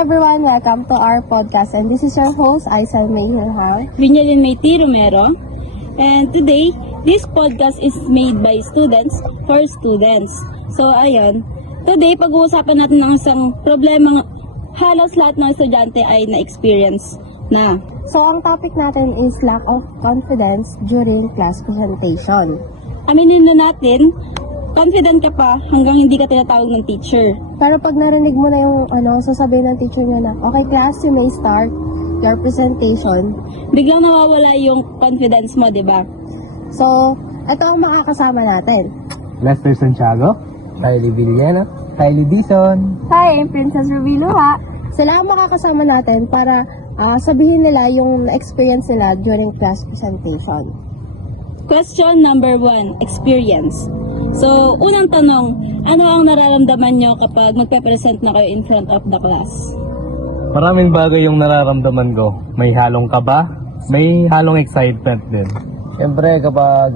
everyone, welcome to our podcast and this is your host, Aisel Mayhurhal. Vinyalin Mayti Romero. And today, this podcast is made by students for students. So ayun, today pag-uusapan natin ng isang problemang halos lahat ng estudyante ay na-experience na. So ang topic natin is lack of confidence during class presentation. Aminin na natin, confident ka pa hanggang hindi ka tinatawag ng teacher. Pero pag narinig mo na yung sasabihin ng teacher niya na, okay class, you may start your presentation. Biglang nawawala yung confidence mo, di ba? So, ito ang makakasama natin. Lester Santiago, Kylie Villena, Kylie Dizon. Hi, I'm Princess Ruby Luha. Sila ang makakasama natin para sabihin nila yung experience nila during class presentation. Question number 1, experience. So, unang tanong, ano ang nararamdaman nyo kapag magpe-present na kayo in front of the class? Maraming bagay yung nararamdaman ko. May halong kaba, may halong excitement din. Siyempre kapag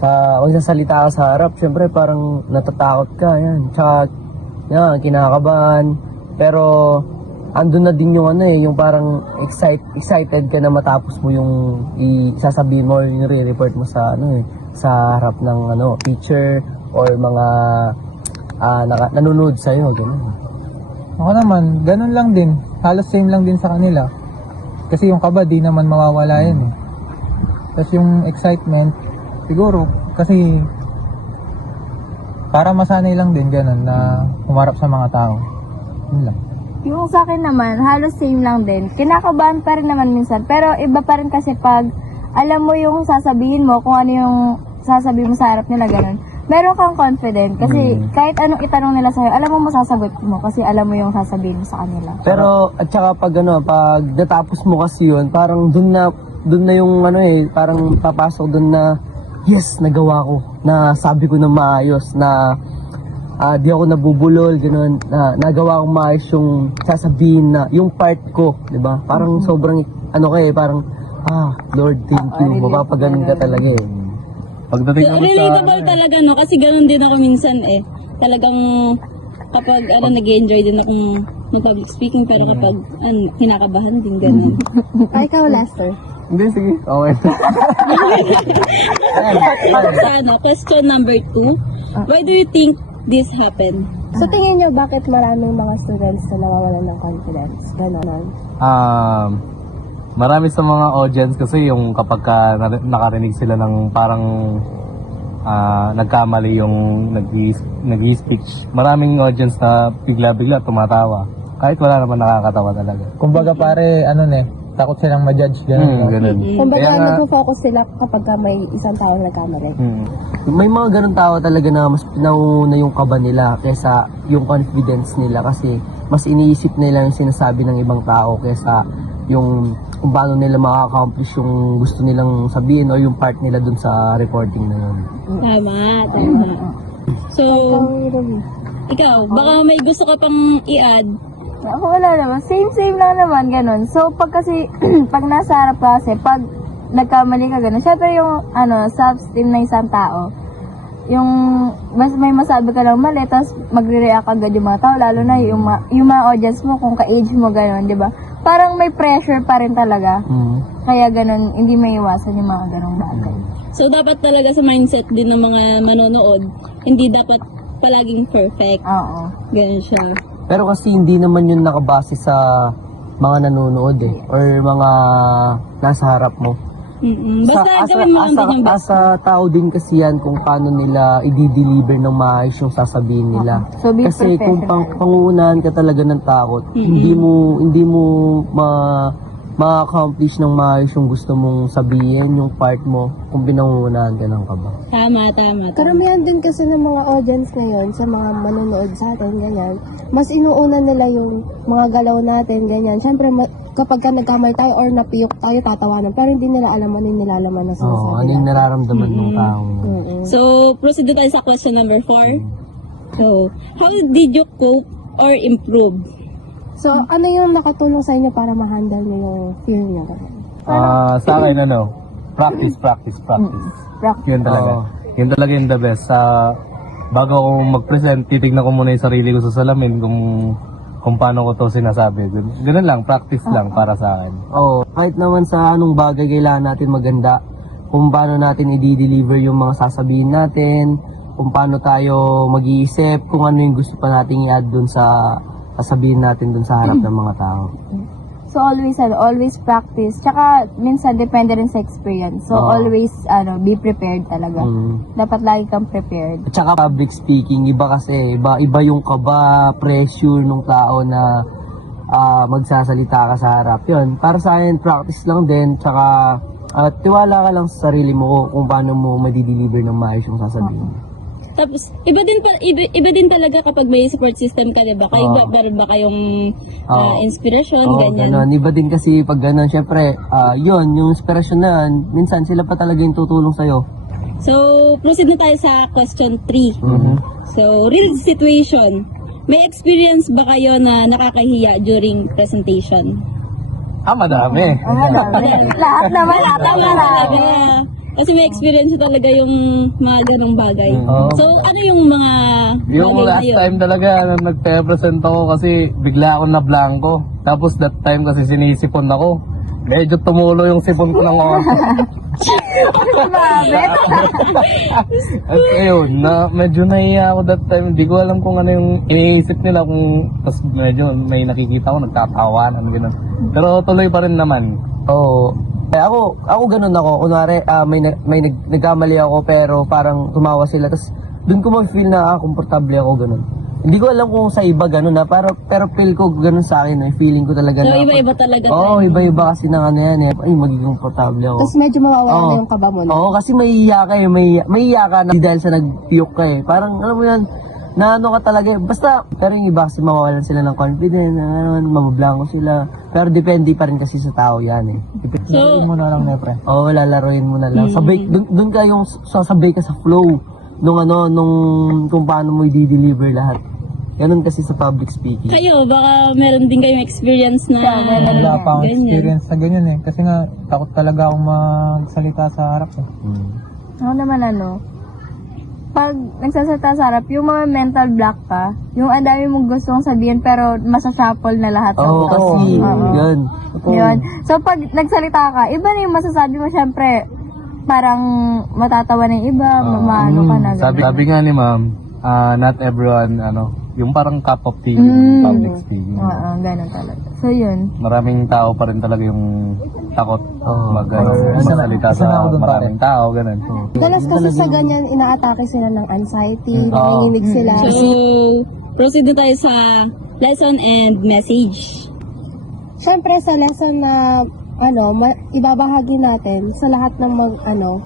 magsasalita ka sa harap, siyempre parang natatakot ka, yan. Tsaka, yan, kinakabahan. Pero, andun na din yung yung parang excited ka na matapos mo yung isasabihin mo or yung re-report mo sa sa harap ng teacher or mga nanonood sa'yo, gano'n. Ako naman, ganun lang din. Halos same lang din sa kanila. Kasi yung kaba, di naman mawawala yun eh. Tapos yung excitement, siguro, kasi para masanay lang din ganun na humarap sa mga tao. Yun lang. Yung sa akin naman, halos same lang din. Kinakabahan pa rin naman minsan. Pero iba pa rin kasi pag alam mo yung sasabihin mo, kung ano yung sasabihin mo sa harap nila, ganun. Meron kang confident. Kasi kahit anong itanong nila sa'yo, alam mo masasagot mo kasi alam mo yung sasabihin mo sa kanila. Pero, at saka pag pag natapos mo kasi yun, parang dun na yung parang papasok dun na, yes, nagawa ko. Na sabi ko na maayos, na di ako nabubulol, gano'n, na nagawa kong maayos yung sasabihin na, yung part ko, di ba? Parang sobrang, parang, Lord, thank you, mapapaganon ka talaga eh. Pagdating So, naman sa... relatable talaga, no? Kasi ganun din ako minsan eh. Talagang kapag nag-enjoy din akong mag-public speaking, pero kapag kinakabahan din ganun. Ay, ikaw, Lester. Hindi, sige. Okay. Question number 2. Why do you think this happened? So tingin nyo, bakit maraming mga students na nawawalan ng confidence? Ganon. Marami sa mga audience kasi yung kapag nakarinig sila ng parang nagkamali yung nag-i-speech. Maraming audience na bigla-bigla tumatawa. Kahit wala naman nakakatawa talaga. Kumbaga pare, takot silang ma-judge, ganun. Ganun. Kumbaga, Kaya nga, nag-focus sila kapag may isang taong nagkamali. May mga ganun tao talaga na mas pinauna yung kaba nila kaysa yung confidence nila kasi mas iniisip nila yung sinasabi ng ibang tao kaysa yung kung paano nila ma-accomplish yung gusto nilang sabihin o yung part nila dun sa recording na yun. Tama. So, ikaw, baka may gusto ka pang i-add? Ako wala naman. Same lang naman, ganun. So, pag kasi, pag nasa harap ka kasi, pag nagkamali ka ganun, syempre yung, self-esteem ng isang tao, yung, may masabi ka lang mali, tapos magre-react agad yung mga tao, lalo na yung mga audience mo, kung ka-age mo, ganun, di ba? Parang may pressure pa rin talaga. Kaya ganun, hindi may iwasan yung mga ganung bagay. So, dapat talaga sa mindset din ng mga manonood, hindi dapat palaging perfect. Oo. Ganun siya. Pero kasi hindi naman yun nakabase sa mga nanonood or mga nasa harap mo. Basta gawin mo lang din yung best. Sa tao din kasi yan kung paano nila i-deliver ng maayos yung sasabihin nila. So, be Kasi kung professional. pangunahan ka talaga ng takot, hindi mo ma-accomplish ng maayos yung gusto mong sabihin, yung part mo, kung pinangunahan ka ng kaba. Tama. Karamihan din kasi ng mga audience ngayon, sa mga manonood sa atin, ganyan, mas inuuna nila yung mga galaw natin, ganyan. Siyempre, kapag ka nagkamay tayo or napiyok tayo, tatawanan. Pero hindi nila alam ano yung nilalaman na sinasabi. Ano yung nararamdaman ng tao. So, proceed tayo sa question number 4. So, how did you cope or improve? So, ano yung nakatulong sa inyo para ma-handle nyo yung fear nyo? sa akin, practice. Yun talaga. Yun talaga yung the best. Bago ako mag-present, titignan ko muna yung sarili ko sa salamin kung kung paano ko to sinasabi. Ganun lang, practice lang para sa akin. Oo, kahit naman sa anong bagay kailangan natin maganda, kung paano natin i-deliver yung mga sasabihin natin, kung paano tayo mag-iisip, kung ano yung gusto pa nating i-add dun sa sasabihin natin dun sa harap ng mga tao. So always practice. Tsaka minsan depende rin sa experience. So Oo. always be prepared talaga. Dapat lagi kang prepared. At saka public speaking, iba kasi, iba yung kaba, pressure ng tao na magsasalita ka sa harap. Yun, para sa akin, practice lang din, tsaka tiwala ka lang sa sarili mo kung paano mo madideliver ng maayos yung sasabihin. Tapos, iba din talaga kapag may support system ka, diba? Kayo meron ba kayong inspiration, Oo, ganyan? ganun. Iba din kasi pag ganun, syempre, yun, yung inspirasyon na yun, minsan sila pa talaga yung tutulong sa'yo. So, proceed na tayo sa question 3. So, real situation. May experience ba kayo na nakakahiya during presentation? Madami. Lahat naman, Talaga. Kasi may experience talaga yung mga ganong bagay. Oo. So, ano yung mga Yung bagay na last yun? time talaga, nung nagpe-present ako kasi bigla ako na blanco. Tapos that time kasi sinisipon ako. Medyo tumulo yung sipon ko ng oras. At ayun, medyo nahiya ako that time. Hindi ko alam kung ano yung iniisip nila. Tapos medyo may nakikita ko, nagtatawanan, gano'n. Pero tuloy pa rin naman. Oo. Ako ganun ako. Kunwari, may nagkamali ako pero parang tumawa sila. Tapos doon ko mag-feel na komportable ako ganun. Hindi ko alam kung sa iba ganun na, pero feel ko ganun sa akin. Feeling ko talaga So, na. iba-iba talaga. Oo, iba-iba kasi ng ano yan eh. Ay, magiging komportable ako. Tapos medyo mawawala Oo. na yung kaba mo. No? Oo, kasi mahihiya ka eh. Mahihiya ka na dahil sa nag-puke ka eh. Parang, alam mo yan, na ano ka talaga eh. Basta, pero yung iba kasi mawawalan sila ng confidence, mabablanko sila. Pero depende pa rin kasi sa tao yan eh. Laruin mo na lang, Nepre. Oo, lalaroin mo na lang. Sabay, dun ka yung sasabay ka sa flow nung kung paano mo i-deliver lahat. Ganun kasi sa public speaking. Kayo, baka meron din kayong experience na Wala pa akong ganyan. experience sa ganyan eh. Kasi nga, takot talaga akong magsalita sa harap eh. Ako naman pag nagsasalita sa harap, yung mga mental block ka, yung ang dami mong gustong sabihin pero masashuffle na lahat sa Oo, utak. kasi, Oo. yun. Yun. So, pag nagsalita ka, iba na yung masasabi mo, syempre, parang matatawa ng iba, maano ka na. Sabi nga ni ma'am, not everyone, yung parang cup of tea yung public speaking. Oo, ganun talaga. So, yun. Maraming tao pa rin talaga yung takot magsalita isa na ako sa dun, maraming tao, ganun. Dalas kasi sa ganyan, inaatake sila ng anxiety, nanginginig sila. So, proceed na tayo sa lesson and message. Siyempre sa lesson na ibabahagi natin sa lahat ng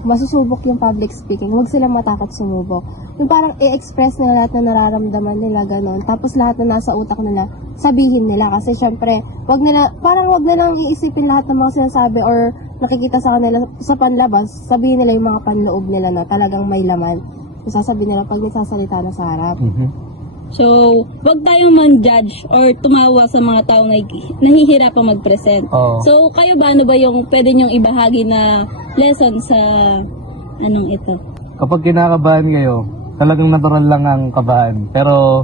masusubok yung public speaking, huwag silang matakot sumubok. Yung parang i-express nila lahat na nararamdaman nila, ganon. Tapos lahat na nasa utak nila, sabihin nila. Kasi syempre, wag nilang iisipin lahat ng mga sinasabi or nakikita sa kanila sa panlabas, sabihin nila yung mga panloob nila na talagang may laman. Yung sasabihin nila pag nagsasalita na sa harap. So, wag tayong man-judge or tumawa sa mga tao na nahihirapang mag-present. Oo. So, kayo ba, ano ba yung pwede nyong ibahagi na lesson sa ito? Kapag kinakabahan kayo, talagang natural lang ang kabahan. Pero,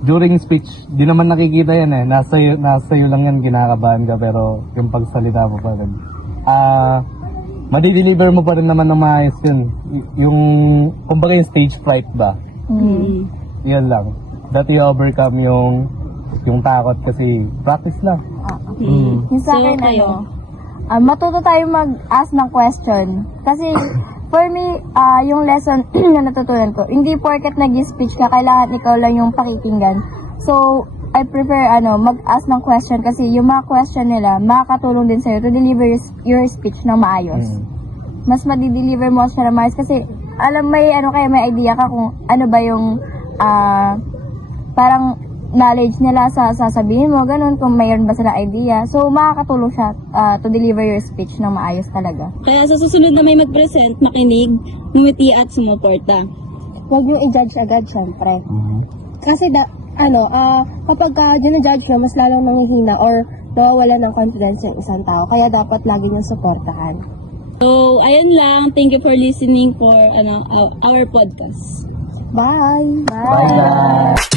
during speech, di naman nakikita yan eh. Nasa iyo lang yan, kinakabahan ka. Pero, yung pagsalita mo pa rin. Madideliver mo pa rin naman ng maayos yun. Yung, kumbaga yung stage fright ba? Yun lang. That you overcome yung takot kasi practice lang. Yung sa So, akin, kayo? matuto tayo mag-ask ng question. Kasi, for me, yung lesson na natutunan ko, hindi porket nag-speech ka, kailangan ikaw lang yung pakikinggan. So, I prefer, mag-ask ng question kasi yung mga question nila, makakatulong din sa'yo to deliver your speech ng maayos. Mas madideliver mo siya ng maayos kasi, may idea ka kung ano ba yung, parang knowledge nila sa sasabihin mo, ganun, kung mayroon ba sila idea. So, makakatulong siya to deliver your speech ng maayos talaga. Kaya sa susunod na may mag-present, makinig, ngumiti at sumuporta. Huwag niyong i-judge agad, syempre. Kasi kapag dyan-judge na, mas lalong nanghihina or nawawala ng confidence yung isang tao. Kaya dapat lagi niyong supportahan. So, ayun lang. Thank you for listening for our podcast. Bye! Bye, guys!